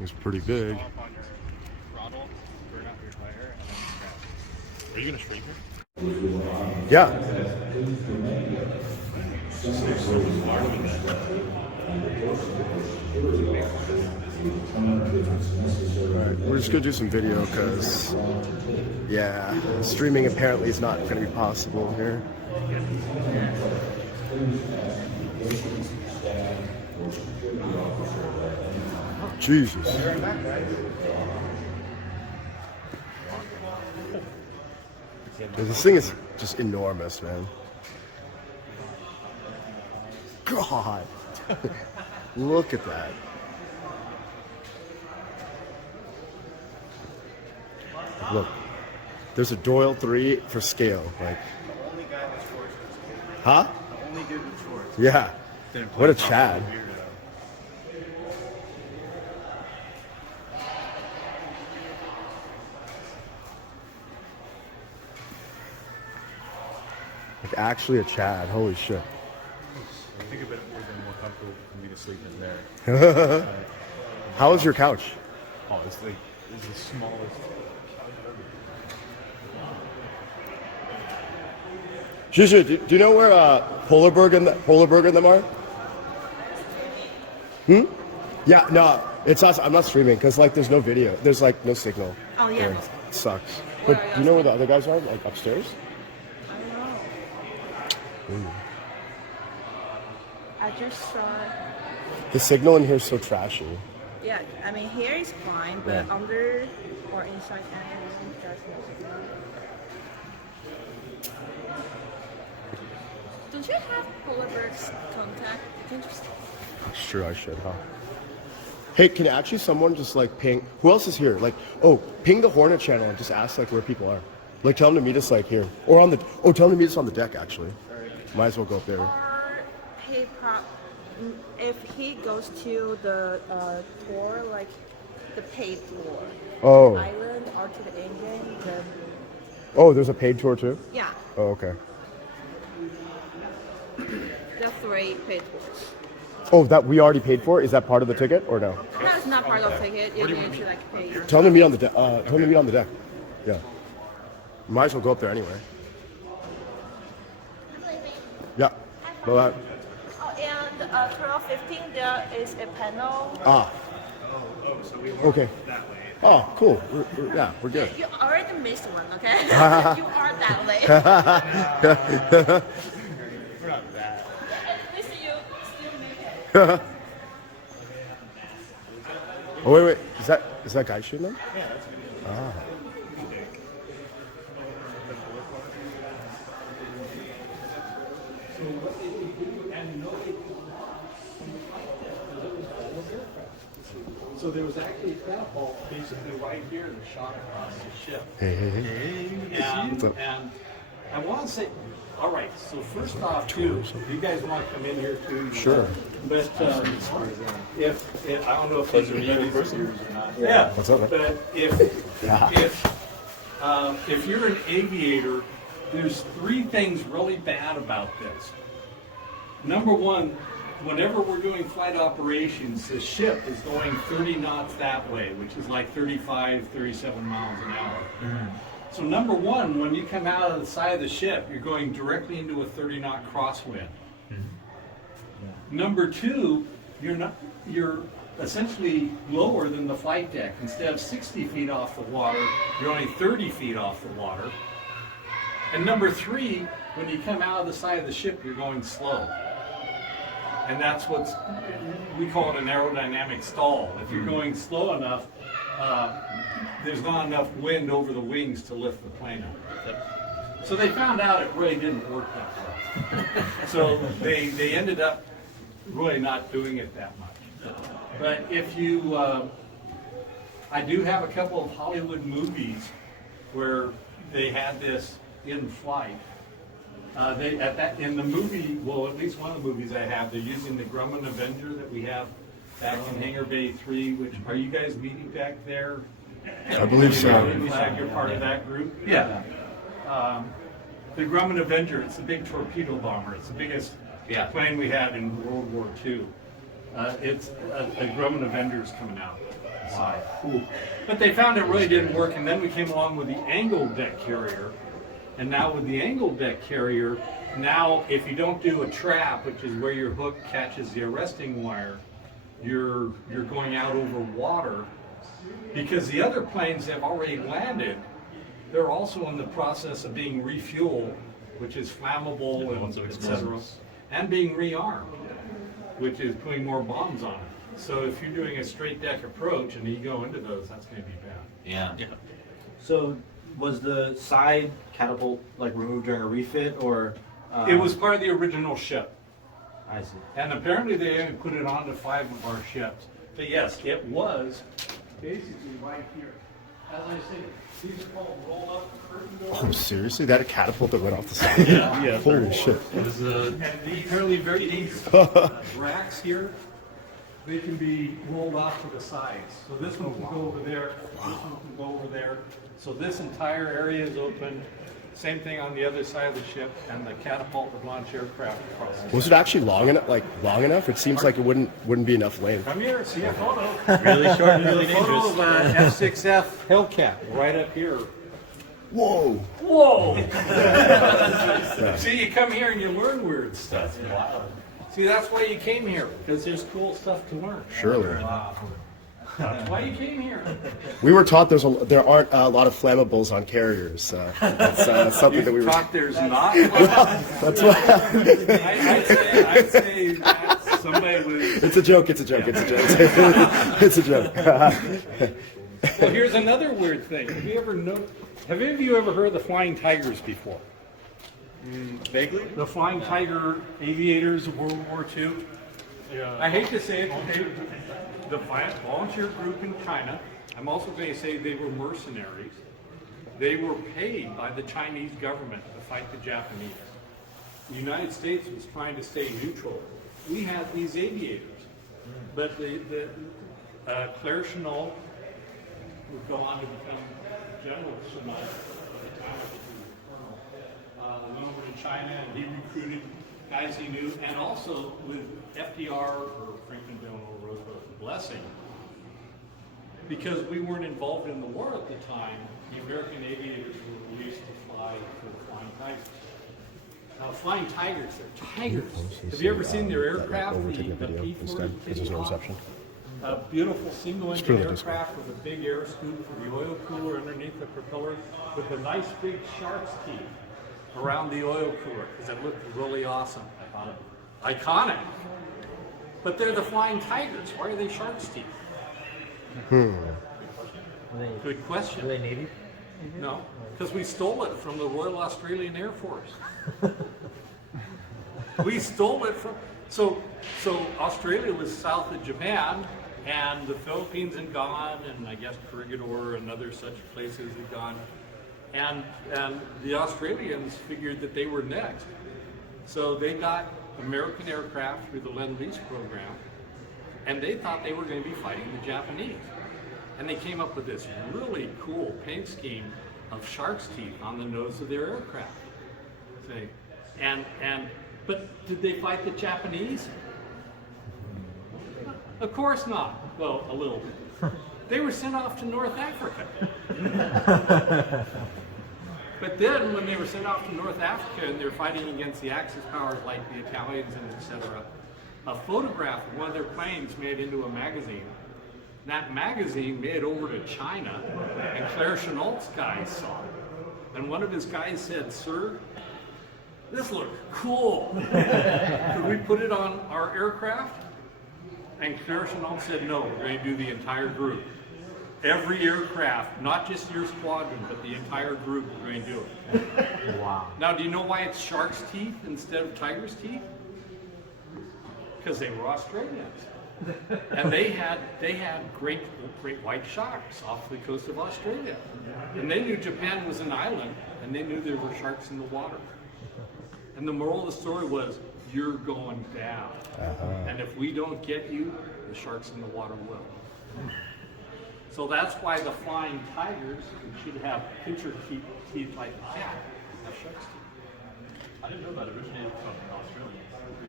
It's pretty big. On your throttle, burn out your tire, and then crash. Are you gonna stream here? Yeah. Alright, we're just gonna do some video because, yeah, streaming apparently is not gonna be possible here. Jesus. This thing is just enormous, man. God. Look at that. Look. There's a Doyle 3 for scale. Like, Only guy with shorts. huh? The only dude with shorts. Yeah. What a Chad. Like actually a Chad. Holy shit. I think of it would have been more comfortable for me to sleep in there. How is your couch? Oh, it's the smallest. Juju, do you know where Polarberg and them are? Yeah, no, it's not. I'm not streaming because like there's no video. There's like no signal. Oh yeah. It sucks. But do you know where the other guys are? Like upstairs? I don't know. I just saw. The signal in here is so trashy. Yeah, I mean here is fine, but Yeah. under or inside any room, there's no signal. Don't you have Polarberg's contact? You can just. Sure, I should, huh? Hey, can actually someone just like ping? Who else is here? Like, oh, ping the Hornet channel and just ask like where people are. Like, tell them to meet us like here or on the. Oh, tell them to meet us on the deck. Actually, might as well go up there. Or if he goes to the tour, like the paid tour, Oh. island or to the engine, then Oh, there's a paid tour too. yeah, Oh, okay. the 3 paid tours. Oh, that we already paid for? Is that part of the ticket or no? That's not part of the ticket. You need to like pay. Tell them to meet on the deck. Tell them to meet on the deck. Yeah. Might as well go up there anyway. Yeah. Go ahead. Oh, and 12:15 there is a panel. Ah. Oh, so we were Okay. that way. Oh, cool. Yeah, we're good. You already missed one, okay? You are that late. We're not that. At least you still make it. Oh wait. Is that guy shooting them? Yeah, that's good. Ah. So there was actually a catapult basically right here that shot across the ship. Hey. And, What's up? and I want to say, all right, so first off, too, you guys want to come in here too? Sure. But if I don't know if these are ready for yours or not. Yeah. What's up, man? But if you're an aviator, there's 3 things really bad about this. Number one, whenever we're doing flight operations, the ship is going 30 knots that way, which is like 35, 37 miles an hour. So number one, when you come out of the side of the ship, you're going directly into a 30-knot crosswind. Number two, you're essentially lower than the flight deck. Instead of 60 feet off the water, you're only 30 feet off the water. And number three, when you come out of the side of the ship, you're going slow. And that's we call it an aerodynamic stall. If you're going slow enough, there's not enough wind over the wings to lift the plane up. So they found out it really didn't work that well. So they ended up really not doing it that much. But if you, I do have a couple of Hollywood movies where they had this in flight. In the movie, well, at least one of the movies I have, they're using the Grumman Avenger that we have back in Hangar Bay 3. Which are you guys meeting back there? I believe so. You're part of that group. Yeah. The Grumman Avenger. It's a big torpedo bomber. It's the biggest plane we had in World War II. It's a Grumman Avenger's coming out. the side. But they found it really didn't work, and then we came along with the angled deck carrier. And now with the angled deck carrier, now if you don't do a trap, which is where your hook catches the arresting wire, you're going out over water, because the other planes have already landed. They're also in the process of being refueled, which is flammable and et cetera, and being rearmed, which is putting more bombs on it. So if you're doing a straight deck approach and you go into those, that's going to be bad. Yeah. So was the side catapult like removed during a refit, or? It was part of the original ship. I see. And apparently they only put it onto 5 of our ships. But yes, it was basically right here. As I say, these are called roll-up curtain doors. Oh, seriously? That a catapult that went off the side? Yeah. Holy shit. And these racks here, they can be rolled off to the sides. So this one can go over there, this one can go over there. So this entire area is open. Same thing on the other side of the ship, and the catapult would launch aircraft across the Was it actually long enough? Like long enough? It seems like it wouldn't be enough length. Come here, see a photo. Really short and really There's a photo dangerous. of a F6F Hellcat right up here. Whoa! Whoa! See, you come here and you learn weird stuff. See, that's why you came here, because there's cool stuff to learn. Surely. That's why you came here. We were taught there aren't a lot of flammables on carriers. That's something that we were. Thought there's not. That's why. I'd say that somebody was. It's a joke. It's a joke. It's a joke. It's a joke. Well, here's another weird thing. Have any of you ever heard of the Flying Tigers before? Vaguely? The Flying Tiger aviators of World War II? Yeah. I hate to say it, the volunteer group in China, I'm also going to say they were mercenaries. They were paid by the Chinese government to fight the Japanese. The United States was trying to stay neutral. We had these aviators, but Claire Chennault would go on to become General Chennault at the time of the colonel. Went over to China and he recruited guys he knew, and also with FDR or Franklin Delano Roosevelt's blessing, because we weren't involved in the war at the time, the American aviators were released to fly for the Flying Tigers. Now, Flying Tigers, they're tigers. Have you ever seen their aircraft? We're taking a video instead because there's no reception. A beautiful single-engine really just aircraft with a big air scoop for the oil cooler underneath the propeller, with a nice big shark's teeth around the oil cooler, because it looked really awesome. Iconic. But they're the Flying Tigers. Why are they shark's teeth? Good question. Are they Navy? No, because we stole it from the Royal Australian Air Force. We stole it from. So Australia was south of Japan, and the Philippines had gone, and I guess Corregidor and other such places had gone, and the Australians figured that they were next. So they got American aircraft through the Lend-Lease program, and they thought they were going to be fighting the Japanese. And they came up with this really cool paint scheme of shark's teeth on the nose of their aircraft. See? But did they fight the Japanese? Of course not. Well, a little bit. They were sent off to North Africa. But then when they were sent off to North Africa and they're fighting against the Axis powers like the Italians and etc., a photograph of one of their planes made into a magazine. That magazine made it over to China, and Claire Chennault's guys saw it. And one of his guys said, "Sir, this looked cool. Could we put it on our aircraft?" And Claire Chennault said, "No, we're going to do the entire group. Every aircraft, not just your squadron, but the entire group, we're going to do it." Wow. Now, do you know why it's shark's teeth instead of tiger's teeth? Because they were Australians. And they had great white sharks off the coast of Australia. And they knew Japan was an island, and they knew there were sharks in the water. And the moral of the story was, you're going down. And if we don't get you, the sharks in the water will. So that's why the Flying Tigers, who should have pincher teeth like a cat, have shark's teeth. I didn't know that originated from Australia.